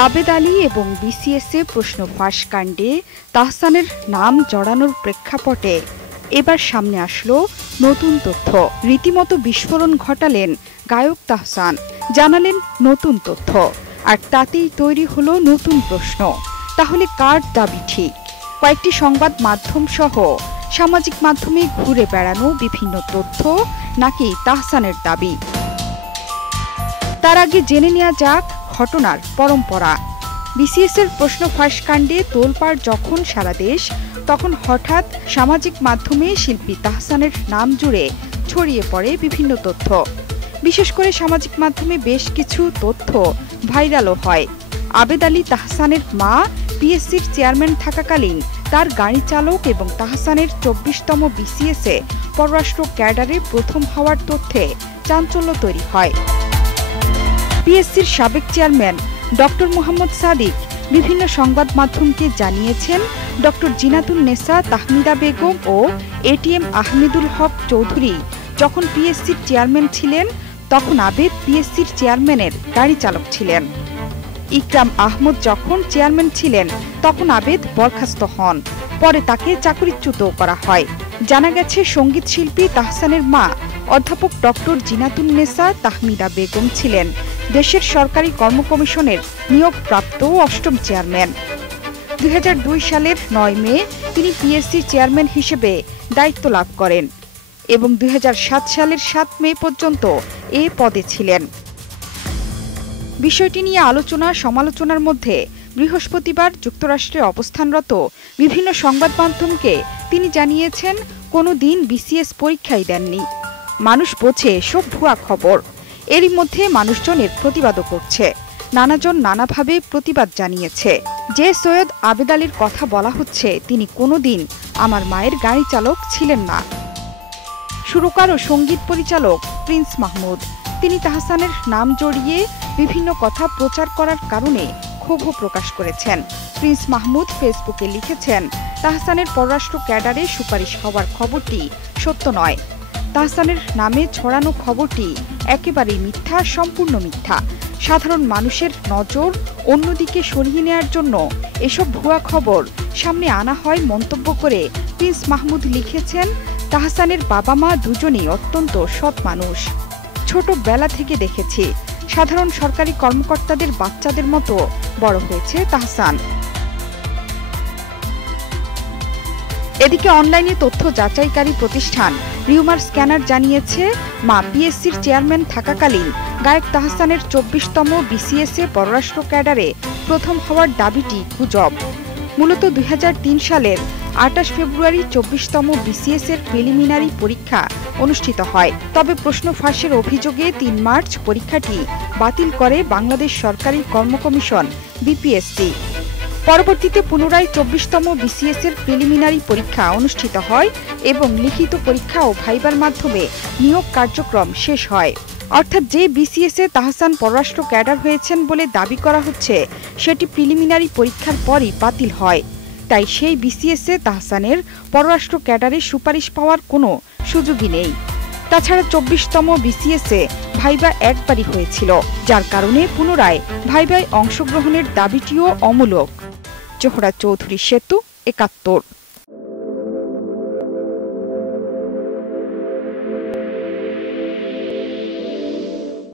আবেদ আলী এবং বিসিএসএ প্রশ্ন ফাঁস কাণ্ডে তাহসানের নাম জড়ানোর প্রেক্ষাপটে এবার সামনে আসলো নতুন তথ্য। রীতিমতো বিস্ফোরণ ঘটালেন গায়ক তাহসান, জানালেন নতুন তথ্য, আর তাতেই তৈরি হলো নতুন প্রশ্ন। তাহলে কার দাবি ঠিক? কয়েকটি সংবাদ মাধ্যম সহ সামাজিক মাধ্যমে ঘুরে বেড়ানো বিভিন্ন তথ্য নাকি তাহসানের দাবি? তার আগে জেনে নেওয়া যাক ঘটনার পরম্পরা। বিসিএসের প্রশ্ন ফাঁস কাণ্ডে তোলপাড় যখন সারা দেশ, তখন হঠাৎ সামাজিক মাধ্যমে শিল্পী তাহসানের নাম জুড়ে ছড়িয়ে পড়ে বিভিন্ন তথ্য। বিশেষ করে সামাজিক মাধ্যমে বেশ কিছু তথ্য ভাইরালও হয়। আবেদ আলী তাহসানের মা পিএসসির চেয়ারম্যান থাকাকালীন তার গাড়ি চালক এবং তাহসানের ২৪তম বিসিএসে পররাষ্ট্র ক্যাডারে প্রথম হওয়ার তথ্যে চাঞ্চল্য তৈরি হয়। পিএসসির সাবেক চেয়ারম্যান ডক্টর মোহাম্মদ সাদিক বিভিন্ন সংবাদ মাধ্যমকে জানিয়েছেন, ডক্টর জিনাতুন নেসা তাহমিদা বেগম ও এটিএম আহমেদুল হক চৌধুরী যখন পিএসসির চেয়ারম্যান ছিলেন, তখন আবেদ পিএসসির চেয়ারম্যানের গাড়ি চালক ছিলেন। ইকরাম আহমদ যখন চেয়ারম্যান ছিলেন, তখন আবেদ বরখাস্ত হন। পরে তাকে চাকরিচ্যুত করা হয়। জানা গেছে, সঙ্গীত শিল্পী তাহসানের মা অধ্যাপক ডক্টর জিনাতুন নেসা তাহমিদা বেগম ছিলেন দেশের সরকারি কর্ম কমিশনের নিয়োগপ্রাপ্ত ৮ম চেয়ারম্যান। ২০০২ সালের ৯ মে তিনি পিএসসির চেয়ারম্যান হিসেবে দায়িত্ব লাভ করেন এবং ২০০৭ সালের ৭ মে পর্যন্ত এ পদে ছিলেন। বিষয়টি নিয়ে আলোচনা সমালোচনার মধ্যে বৃহস্পতিবার যুক্তরাষ্ট্রে অবস্থানরত বিভিন্ন সংবাদ মাধ্যমকে তিনি জানিয়েছেন, কোনো দিন বিসিএস পরীক্ষাই দেননি। মানুষ বোঝে সব ভুয়া খবর। এরই মধ্যে মানুষজনের প্রতিবাদও করছে। নানাজন নানাভাবে প্রতিবাদ জানিয়েছে। যে সৈয়দ আবেদ আলীর কথা বলা হচ্ছে, তিনি কোনোদিন আমার মায়ের গাড়ি চালক ছিলেন না। সুরকার ও সঙ্গীত পরিচালক প্রিন্স মাহমুদ, তিনি তাহসানের নাম জড়িয়ে বিভিন্ন কথা প্রচার করার কারণে ক্ষোভও প্রকাশ করেছেন। প্রিন্স মাহমুদ ফেসবুকে লিখেছেন, তাহসানের পররাষ্ট্র ক্যাডারে সুপারিশ হওয়ার খবরটি সত্য নয়। তাহসানের নামে ছড়ানো খবরটি একেবারেই মিথ্যা, সম্পূর্ণ মিথ্যা। সাধারণ মানুষের নজর অন্যদিকে সরিয়ে নেওয়ার জন্য এসব ভুয়া খবর সামনে আনা হয় মন্তব্য করে প্রিন্স মাহমুদ লিখেছেন, তাহসানের বাবা মা দুজনেই অত্যন্ত সৎ মানুষ। ছোটবেলা থেকে দেখেছি সাধারণ সরকারি কর্মকর্তাদের বাচ্চাদের মতো বড় হয়েছে তাহসান। এদিকে অনলাইনে তথ্য যাচাইকারী প্রতিষ্ঠান রিউমার স্ক্যানার জানিয়েছে, মা পিএসসির চেয়ারম্যান থাকাকালীন গায়ক তাহসানের ২৪তম বিসিএসে পররাষ্ট্র ক্যাডারে প্রথম হওয়ার দাবিটি গুজব। মূলত ২০০৩ সালের ২৮ ফেব্রুয়ারি ২৪তম বিসিএসের প্রিলিমিনারি পরীক্ষা অনুষ্ঠিত হয়। তবে প্রশ্ন ফাঁসের অভিযোগে ৩ মার্চ পরীক্ষাটি বাতিল করে বাংলাদেশ সরকারি কর্ম কমিশন বিপিএসসি। পরবর্তীতে পুনরায় ২৪তম বিসিএসের প্রিলিমিনারি পরীক্ষা অনুষ্ঠিত হয় এবং লিখিত পরীক্ষা ও ভাইবার মাধ্যমে নিয়োগ কার্যক্রম শেষ হয়। অর্থাৎ যে বিসিএসে তাহসান পররাষ্ট্র ক্যাডার হয়েছেন বলে দাবি করা হচ্ছে, সেটি প্রিলিমিনারি পরীক্ষার পরই বাতিল হয়। তাই সেই বিসিএসে তাহসানের পররাষ্ট্র ক্যাডারে সুপারিশ পাওয়ার কোনো সুযোগই নেই। তাছাড়া ২৪তম বিসিএসে ভাইবা একবারই হয়েছিল, যার কারণে পুনরায় ভাইবায় অংশগ্রহণের দাবিটিও অমূলক। জোহরা চৌধুরী সেতু, ৭১।